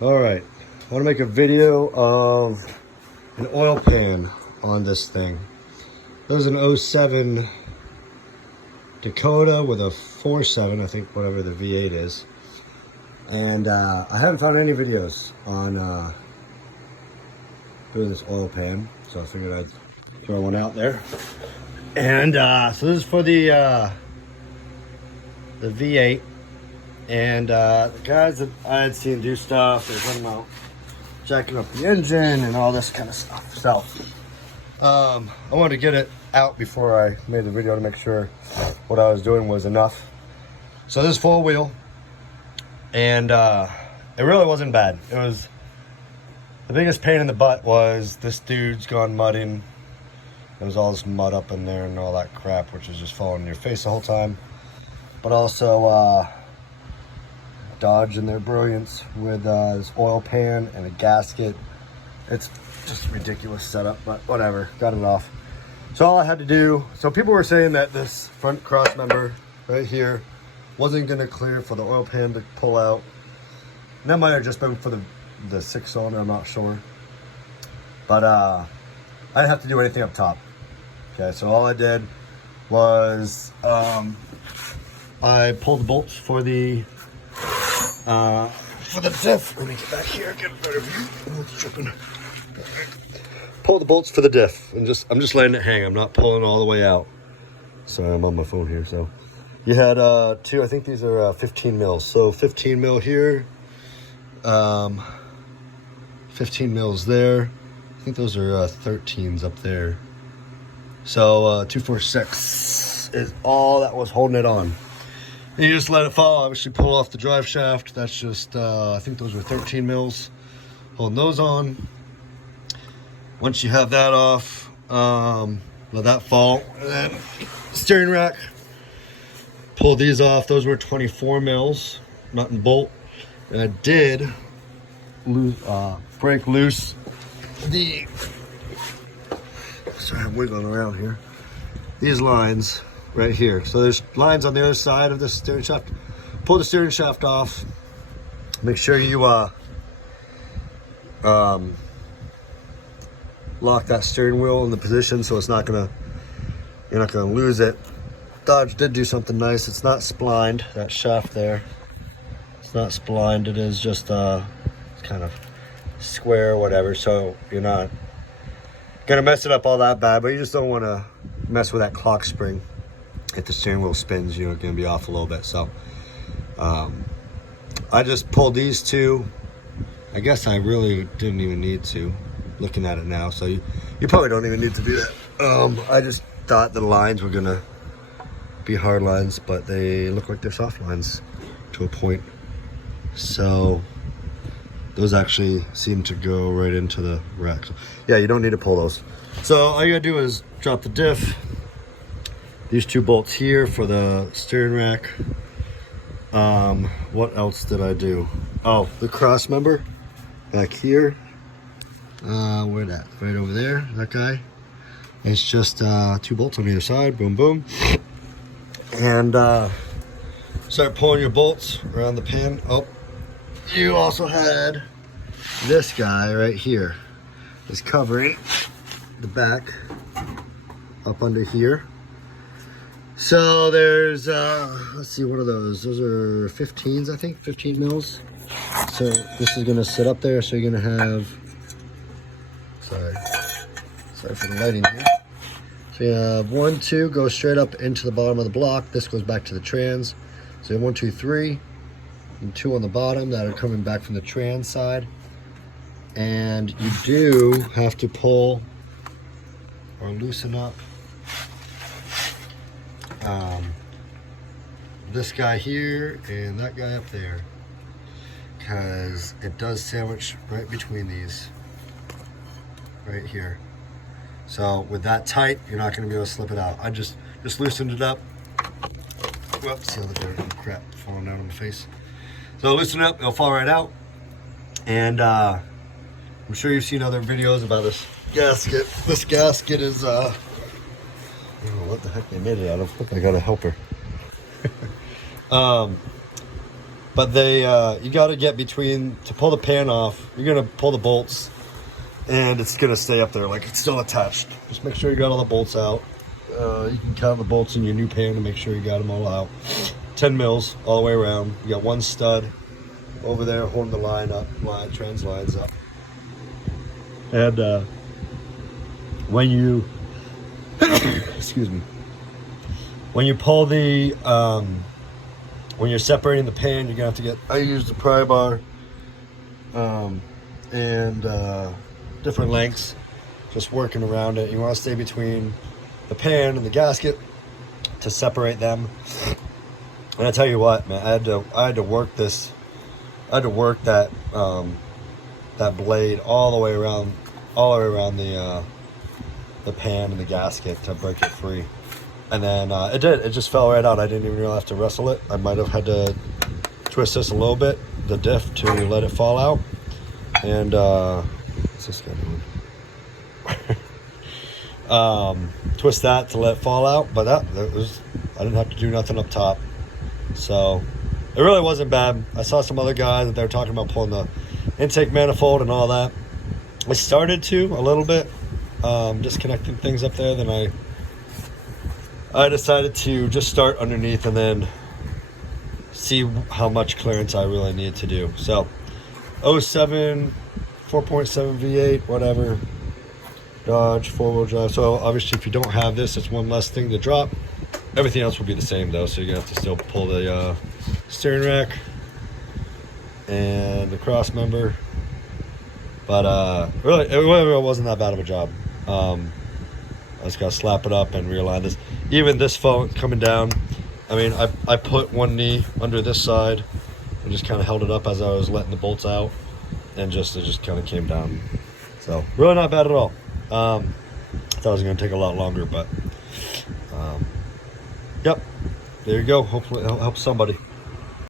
All right, I want to make a video of an oil pan on this thing. There's an 07 Dakota with a 4.7, I think, whatever the V8 is. And I haven't found any videos on doing this oil pan, so I figured I'd throw one out there. And so this is for the V8. And the guys that I had seen do stuff, they're talking about jacking up the engine and all this kind of stuff. So I wanted to get it out before I made the video to make sure what I was doing was enough. So this is full wheel, and it really wasn't bad. It was, the biggest pain in the butt was this dude's gone mudding. There was all this mud up in there and all that crap, which is just falling in your face the whole time. But also Dodge and their brilliance with this oil pan and a gasket. It's just a ridiculous setup, but whatever, got it off. So all I had to do, so people were saying that this front cross member right here wasn't gonna clear for the oil pan to pull out. And that might have just been for the 6-cylinder, I'm not sure. But I didn't have to do anything up top. Okay, so all I did was I pulled the bolts for the diff. Let me get back here, get a better view. Oh, it's tripping. Pull the bolts for the diff, and I'm just letting it hang. I'm not pulling all the way out. Sorry, I'm on my phone here. So you had two. I think these are 15 mils. So 15 mil here, 15 mils there. I think those are 13s up there. So 246 is all that was holding it on. And you just let it fall. Obviously pull off the drive shaft. That's just, I think those were 13 mils. Holding those on. Once you have that off, let that fall. And then steering rack. Pull these off. Those were 24 mils, nut and bolt. And I did break loose the, sorry, I'm wiggling around here. These lines right here. So there's lines on the other side of the steering shaft. Pull the steering shaft off. Make sure you lock that steering wheel in the position so it's not gonna, you're not gonna lose it. Dodge did do something nice. It's not splined, that shaft there. It's not splined. It is just it's kind of square or whatever. So you're not gonna mess it up all that bad, but you just don't want to mess with that clock spring. If the steering wheel spins, you're gonna be off a little bit. So I just pulled these two. I guess I really didn't even need to, looking at it now. So you probably don't even need to do that. I just thought the lines were gonna be hard lines, but they look like they're soft lines to a point. So those actually seem to go right into the rack. So, yeah, you don't need to pull those. So all you gotta do is drop the diff. These two bolts here for the steering rack. What else did I do? Oh, the cross member back here. Where that? Right over there, that guy. It's just 2 bolts on either side, boom, boom. And start pulling your bolts around the pin. Oh, you also had this guy right here. Is covering the back up under here. So there's, let's see, what are those? Those are 15s, I think, 15 mils. So this is gonna sit up there, so you're gonna have, sorry for the lighting here. So you have 1, 2, go straight up into the bottom of the block. This goes back to the trans. So you have 1, 2, 3, and 2 on the bottom that are coming back from the trans side. And you do have to pull or loosen up this guy here and that guy up there, because it does sandwich right between these right here. So with that tight, you're not going to be able to slip it out. I just loosened it up. Whoops, look at crap falling out on my face. So I loosen it up, it'll fall right out. And I'm sure you've seen other videos about this gasket. This gasket is I don't know what the heck they made it out of. Look, I got a helper. But they, you got to get between, to pull the pan off, you're going to pull the bolts, and it's going to stay up there like it's still attached. Just make sure you got all the bolts out. You can count the bolts in your new pan to make sure you got them all out. 10 mils all the way around. You got one stud over there holding the line up, trans lines up. And when you, excuse me, when you pull the, when you're separating the pan, you're gonna have to get, I use the pry bar and different lengths, just working around it. You wanna stay between the pan and the gasket to separate them. And I tell you what, man, I had to work this, I had to work that that blade all the way around the pan and the gasket to break it free. And then it just fell right out. I didn't even really have to wrestle it. I might have had to twist this a little bit, the diff, to let it fall out. And what's this guy doing? Twist that to let it fall out. But that was, I didn't have to do nothing up top. So it really wasn't bad. I saw some other guys that they were talking about pulling the intake manifold and all that. I started to a little bit, disconnecting things up there. Then I decided to just start underneath and then see how much clearance I really need to do. So 07, 4.7 V8, whatever, Dodge 4-wheel drive. So obviously if you don't have this, it's one less thing to drop. Everything else will be the same though, so you're gonna have to still pull the steering rack and the cross member. But really, it really wasn't that bad of a job. I just gotta slap it up and realign this. Even this phone coming down, I mean, I put one knee under this side and just kind of held it up as I was letting the bolts out, and it just kind of came down. So really not bad at all. I thought it was gonna take a lot longer, but yep, there you go. Hopefully it'll help somebody.